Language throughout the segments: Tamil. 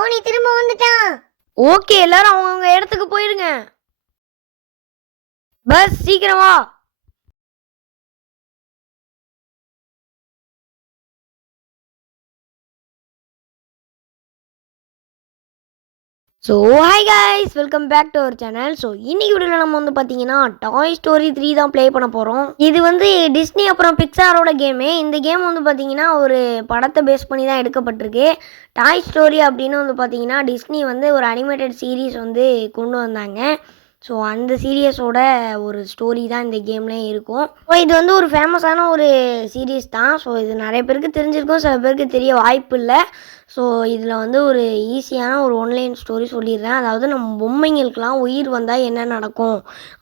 போனி திரும்ப வந்துட்டான். ஓகே எல்லாரும் அவங்கவுங்க இடத்துக்கு போயிருங்க. பஸ் சீக்கிரம் வா. So hi guys welcome back to our channel so இன்னைக்கு வீடியோவில் நம்ம வந்து பார்த்தீங்கன்னா டாய் ஸ்டோரி த்ரீ தான் ப்ளே பண்ண போகிறோம் இது வந்து டிஸ்னி அப்புறம் பிக்சாரோட கேமு இந்த கேம் வந்து பார்த்தீங்கன்னா ஒரு படத்தை பேஸ் பண்ணி தான் எடுக்கப்பட்டிருக்கு. டாய் ஸ்டோரி அப்படின்னு வந்து பார்த்தீங்கன்னா டிஸ்னி வந்து ஒரு அனிமேட்டட் சீரீஸ் வந்து கொண்டு வந்தாங்க. ஸோ அந்த சீரியஸோட ஒரு ஸ்டோரி தான் இந்த கேம்லேயும் இருக்கும். ஸோ இது வந்து ஒரு ஃபேமஸான ஒரு சீரீஸ் தான். ஸோ இது நிறைய பேருக்கு தெரிஞ்சிருக்கும் சில பேருக்கு தெரிய வாய்ப்பு இல்லை. ஸோ இதில் வந்து ஒரு ஈஸியான ஒரு ஒன்லைன் ஸ்டோரி சொல்லிடுறேன். அதாவது நம்ம பொம்மைங்களுக்கெல்லாம் உயிர் வந்தால் என்ன நடக்கும்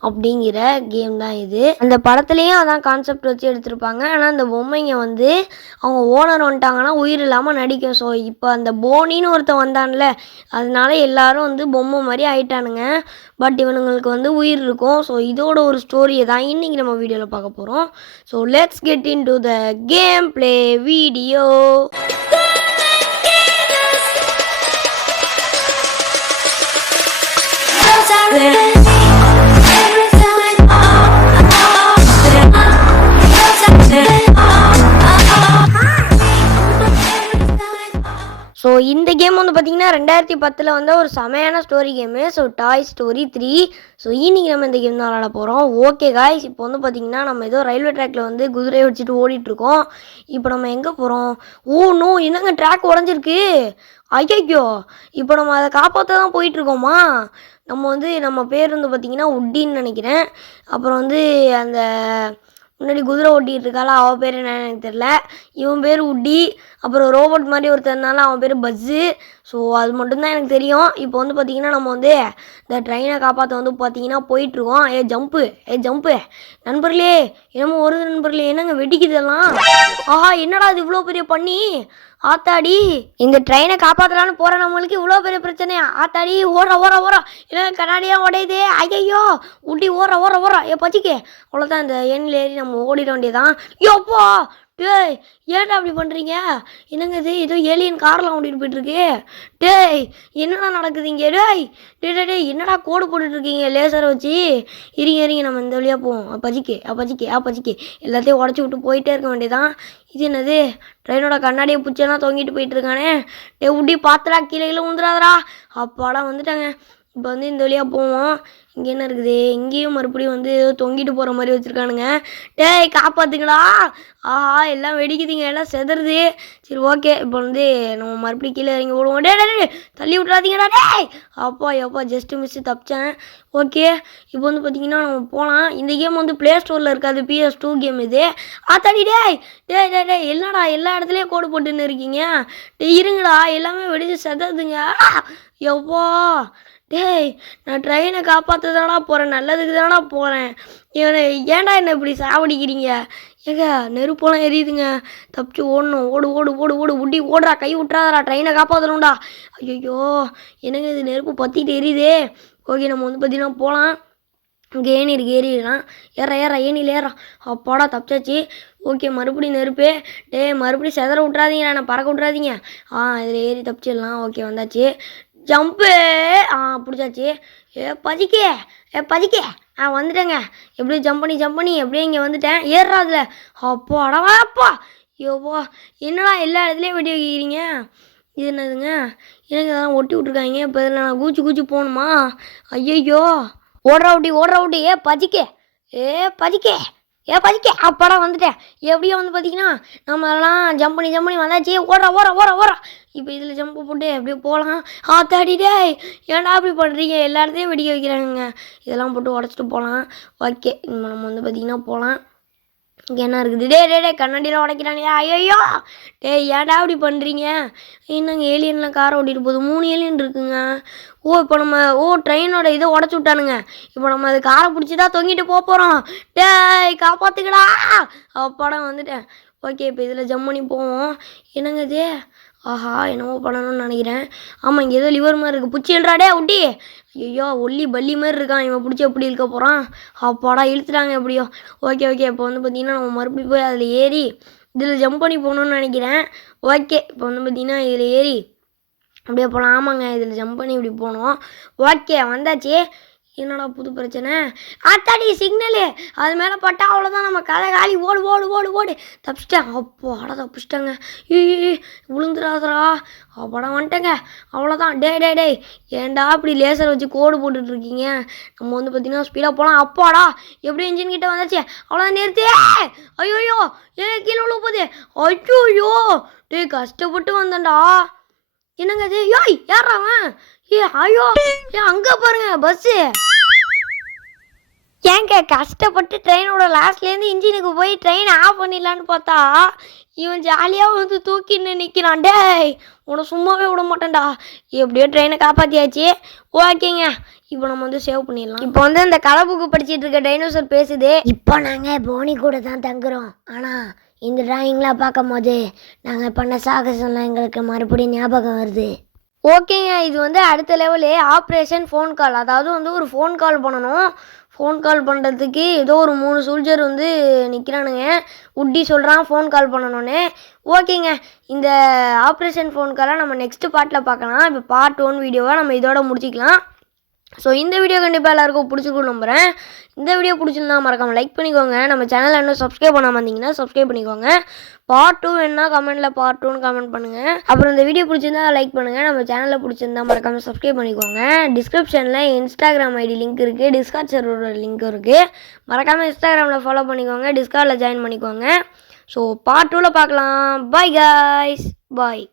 அப்படிங்கிற கேம் தான் இது. அந்த படத்துலேயும் அதான் கான்செப்ட் வச்சு எடுத்திருப்பாங்க. ஆனால் அந்த பொம்மைங்க வந்து அவங்க ஓனர் வந்துட்டாங்கன்னா உயிர் இல்லாமல் நடிக்கும். ஸோ இப்போ அந்த போனின்னு ஒருத்தன் வந்தான்ல அதனால எல்லாரும் வந்து பொம்மை மாதிரி ஆயிட்டானுங்க. பட் இவனுங்களுக்கு வந்து உயிர் இருக்கும். ஸோ இதோட ஒரு ஸ்டோரியை தான் இன்றைக்கி நம்ம வீடியோவில் பார்க்க போகிறோம் so let's get into the game play video so இந்த கேம் வந்து பார்த்தீங்கன்னா ரெண்டாயிரத்தி பத்தில் வந்து ஒரு செமையான story game so toy story three so இன்னைக்கு நம்ம இந்த கேம் தான் விளாட போகிறோம் ஓகே காய்ஸ் இப்போ வந்து பார்த்தீங்கன்னா நம்ம ஏதோ ரயில்வே ட்ராக்ல வந்து குதிரையை வச்சுட்டு ஓடிட்டுருக்கோம் இப்போ நம்ம எங்கே போகிறோம் ஓ oh, நோ என்னங்க ட்ராக் உடஞ்சிருக்கு? ஐயோ இப்போ நம்ம அதை காப்பாற்ற தான் போயிட்டுருக்கோமா நம்ம வந்து நம்ம பேர் வந்து பார்த்தீங்கன்னா உட்டின்னு நினைக்கிறேன். அப்புறம் வந்து அந்த முன்னாடி குதிரை ஓட்டிகிட்டு இருக்காளா அவள் பேர் என்னன்னு எனக்கு தெரில இவன் பேர் உட்டி. அப்புறம் ரோபோட் மாதிரி ஒருத்தர் இருந்தாலும் அவன் பேர் பஸ்ஸு ஸோ அது மட்டும்தான் எனக்கு தெரியும். இப்போ வந்து பார்த்தீங்கன்னா நம்ம வந்து இந்த ட்ரெயினை காப்பாற்ற வந்து பார்த்தீங்கன்னா போயிட்டுருக்கோம். ஏ ஜம்ப்பு ஏ ஜம்ப்பு நண்பர்களே என்னமோ ஒரு நண்பர்களே. என்னங்க வெடிக்குதெல்லாம் ஆஹா என்னடா இது இவ்வளோ பெரிய பண்ணி ஆத்தாடி இந்த ட்ரெயினை காப்பாற்றலான்னு போகிற நம்மளுக்கு இவ்வளோ பெரிய பிரச்சனையா? ஆத்தாடி ஓடுற ஓர ஓர இல்லை கண்ணாடியாக உடையுது ஐயையோ ஊட்டி ஓர ஓர ஓர ஏ பச்சிக்கே அவ்வளோதான் இந்த எண்ணில் ஏறி நம்ம ஓடிட வேண்டியதான் யோப்பா டேய் ஏன்டா அப்படி பண்ணுறீங்க என்னங்க இது ஏதோ ஏலியன் காரில் ஓட்டிட்டு போயிட்டுருக்கு. டேய் என்னடா நடக்குது இங்கே டேய் டே டே டேய் என்னடா கோடு போட்டுட்ருக்கீங்க லேசரை வச்சு? இருங்க இருங்க நம்ம இந்த வழியாக போவோம். அப்பச்சிக்கு அப்பச்சிக்கு அப்பச்சிக்கு எல்லாத்தையும் உடச்சி விட்டு போயிட்டே இருக்க வேண்டியதான் இது என்னது? ட்ரெயினோட கண்ணாடியை பிடிச்செல்லாம் தொங்கிட்டு போயிட்டுருக்கானே? டே உட்டி பார்த்துடா கீழே கீழே உந்துடாதரா அப்பாடா வந்துட்டாங்க. இப்போ வந்து இந்த வழியாக போவோம். இங்கே என்ன இருக்குது? இங்கேயும் மறுபடியும் வந்து ஏதோ தொங்கிட்டு போகிற மாதிரி வச்சுருக்கானுங்க. டேய் காப்பாற்றுங்களா ஆஹா எல்லாம் வெடிக்குதுங்க எல்லாம் செதறுது. சரி ஓகே. இப்போ வந்து நம்ம மறுபடியும் கீழே இறங்கி விடுவோம் டே டே தள்ளி விட்றாதீங்கடா டேய். அப்பா எப்பா ஜஸ்ட்டு மிஸ்ஸு தப்பிச்சேன். ஓகே. இப்போ வந்து பார்த்தீங்கன்னா நம்ம போகலாம் இந்த கேம் வந்து ப்ளே ஸ்டோரில் இருக்காது. பிஎஸ் டூ கேம் இது. ஆத்தாடி டேய். டேய் டே டேய் என்னடா எல்லா இடத்துலையும் கோடு போட்டுன்னு இருக்கீங்க? டே இருங்கடா. எல்லாமே வெடிச்சு செதறதுங்க. எவ்வா டேய் நான் ட்ரெயினை காப்பாற்ற தானா போகிறேன் நல்லதுக்கு தானா போகிறேன் இவனை ஏன்டா என்ன இப்படி சாவடிக்கிறீங்க? ஏங்க நெருப்பெல்லாம் எரியுதுங்க. தப்பிச்சு ஓடணும். ஓடு ஓடு ஓடு ஓடு. உட்டி ஓடுறா. கை விட்றாதடா ட்ரெயினை காப்பாற்றணும்டா ஐயோ என்னங்க இது? நெருப்பு பற்றிட்டு எரியுதே. ஓகே நம்ம வந்து பார்த்தீங்கன்னா போகலாம் இங்கே ஏணி இருக்கு ஏறிடலாம். ஏற ஏற ஏணியில் ஏறா அப்பாடா தப்பிச்சாச்சு. ஓகே மறுபடியும் நெருப்பு. டேய் மறுபடியும் செதற விட்றாதீங்க நான் பறக்க விட்றாதீங்க ஆ இதில் ஏறி தப்பிச்சிடலாம். ஓகே வந்தாச்சு. ஜம்ப்பு ஆ பிடிச்சாச்சு. ஏ பதிக்கே. ஏ பதிக்கே. ஆ வந்துட்டேங்க. எப்படியும் ஜம்ப் பண்ணி ஜம்ப் பண்ணி எப்படியும் இங்கே வந்துட்டேன். ஏறுறா அதில் அப்பா அடவாப்பா என்னடா எல்லா இடத்துலையும் வெடி வைக்கிறீங்க? இது என்னதுங்க? எனக்கு அதெல்லாம் ஒட்டி விட்ருக்காங்க இப்போ இதில் நான் கூச்சி கூச்சி போகணுமா? ஐயையோ. ஓடுற ஓட்டி ஓடுற ஓட்டி. ஏ பதிக்கே. ஏ பதிக்கே. ஏ பஜிக்கே அப்பாடா வந்துட்டேன். எப்படியோ வந்து பார்த்தீங்கன்னா நம்ம ஜம்ப் பண்ணி ஜம்ப் பண்ணி வந்தாச்சு. ஓடுறா ஓட ஓட ஓட இப்போ இதில் ஜம்ப் போட்டு அப்படியே போகலாம் ஆத்தாடி டேய் ஏன்டா அப்படி பண்ணுறீங்க எல்லா இடத்தையும் வெடிக்க வைக்கிறாங்க இதெல்லாம் போட்டு உடச்சிட்டு போகலாம் ஓகே நம்ம வந்து பார்த்திங்கன்னா போகலாம் என்ன இருக்குது? டே டே டே கண்ணாடியில் உடைக்கிறானே ஐயோ டேய் ஏன்டா அப்படி பண்ணுறீங்க என்னங்க ஏலியன்லாம் காரை ஓட்டிட்டு போகுது? மூணு ஏலியன் இருக்குங்க. ஓ இப்போ நம்ம ஓ ட்ரெயினோட இதை உடச்சி விட்டானுங்க. இப்போ நம்ம அது காரை பிடிச்சி தான் தொங்கிட்டு போக போகிறோம் டேய் காப்பாற்றுக்கடா அப்பாடம் வந்துட்டேன். ஓகே இப்போ இதில் ஜம் பண்ணி போவோம். என்னங்க இது? ஆஹா என்னமோ பண்ணணும்னு நினைக்கிறேன். ஆமாம் இங்கே ஏதோ லிவர் மாதிரி இருக்குது பிடிச்சி எழுறாடே ஒட்டி ஐயோ ஒல்லி பல்லி மாதிரி இருக்கான். இவன் பிடிச்சி எப்படி இருக்க போகிறான் அப்பாடா இழுத்துட்டாங்க எப்படியோ. ஓகே ஓகே இப்போ வந்து பார்த்தீங்கன்னா நம்ம மறுபடியும் போய் அதில் ஏறி இதில் ஜம்ப் பண்ணி போகணுன்னு நினைக்கிறேன். ஓகே இப்போ வந்து பார்த்தீங்கன்னா இதில் ஏறி அப்படியே போகலாம் ஆமாங்க இதில் ஜம்ப் பண்ணி இப்படி போகணும் ஓகே வந்தாச்சு. என்னடா புது பிரச்சனை? அத்தாடி சிக்னலு அது மேலே பட்டா அவ்வளோதான் நம்ம கதை காலி. ஓடு ஓடு ஓடு ஓடு. தப்பிச்சிட்டேன். அப்போ அட தப்பிச்சிட்டேங்க. ஈ விழுந்துடாதரா அப்படம் வந்துட்டேங்க. அவ்வளோதான் டே டே டேய். ஏன்டா இப்படி லேசர் வச்சு கோடு போட்டுட்ருக்கீங்க நம்ம வந்து பார்த்தீங்கன்னா ஸ்பீடாக போகலாம் அப்பாடா எப்படி இன்ஜின் கிட்டே வந்தாச்சு? அவ்வளோதான் நிறுத்தி. ஐயோ ஏ கீழே உள்ள போகுது. ஐயோ டேய் கஷ்டப்பட்டு வந்தேன்டா. என்னங்க இது? யோய் யாரா அவன்? ஏ ஐயோ. ஏ அங்கே பாருங்க பஸ்ஸு ஏங்க கஷ்டப்பட்டு ட்ரெயினோட லாஸ்ட்லேருந்து இன்ஜினுக்கு போய் ட்ரெயின் ஆஃப் பண்ணிடலான்னு பார்த்தா இவன் ஜாலியாக வந்து தூக்கின்னு நிற்கிறான் டேய் உன்னை சும்மாவே விட மாட்டேன்டா. எப்படியோ ட்ரெயினை காப்பாற்றியாச்சு ஓகேங்க இப்போ நம்ம வந்து சேவ் பண்ணிடலாம். இப்போ வந்து இந்த கதை புக்கு படிச்சிட்டு இருக்க டைனோசர் பேசுது. இப்போ நாங்கள் போனி கூட தான் தங்குறோம். ஆனால் இந்த டிராயிங்லாம் பார்க்கும் போது நாங்கள் பண்ண சாகசம்லாம் எங்களுக்கு மறுபடியும் ஞாபகம் வருது. ஓகேங்க இது வந்து அடுத்த லெவலு ஆப்ரேஷன் ஃபோன் கால் அதாவது வந்து ஒரு ஃபோன் கால் பண்ணணும். ஃபோன் கால் பண்ணுறதுக்கு ஏதோ ஒரு மூணு சோல்ஜர் வந்து நிற்கிறானுங்க உட்டி சொல்கிறான் ஃபோன் கால் பண்ணணுன்னு ஓகேங்க. இந்த ஆப்ரேஷன் ஃபோன் காலை நம்ம நெக்ஸ்ட்டு பார்ட்டில் பார்க்கலாம். இப்போ பார்ட் ஒன் வீடியோவை நம்ம இதோட முடிச்சிக்கலாம். ஸோ இந்த வீடியோ கண்டிப்பாக எல்லாருக்கும் பிடிச்சிருக்கும் நம்புகிறேன் இந்த வீடியோ பிடிச்சிருந்தா மறக்காமல் லைக் பண்ணிக்கோங்க. நம்ம சேனலில் இன்னும் சப்ஸ்கிரைப் பண்ணாமல் இருந்தீங்கன்னா சப்ஸ்கிரைப் பண்ணிக்கோங்க. பார்ட் டூ வேணுன்னா கமெண்ட்டில் பார்ட் டூன்னு கமெண்ட் பண்ணுங்கள் அப்புறம் இந்த வீடியோ பிடிச்சிருந்தா லைக் பண்ணுங்கள் நம்ம சேனலில் பிடிச்சிருந்தா மறக்காமல் சப்ஸ்கிரைப் பண்ணிக்கோங்க. டிஸ்கிரிப்ஷனில் இன்ஸ்டாகிராம் ஐடி லிங்க் இருக்குது டிஸ்கார்ட் சர்வரோட லிங்க் இருக்குது மறக்காமல் இன்ஸ்டாகிராமில் ஃபாலோ பண்ணிக்கோங்க. டிஸ்கார்டில் ஜாயின் பண்ணிக்கோங்க. ஸோ பார்ட் டூவில் பார்க்கலாம். Bye guys bye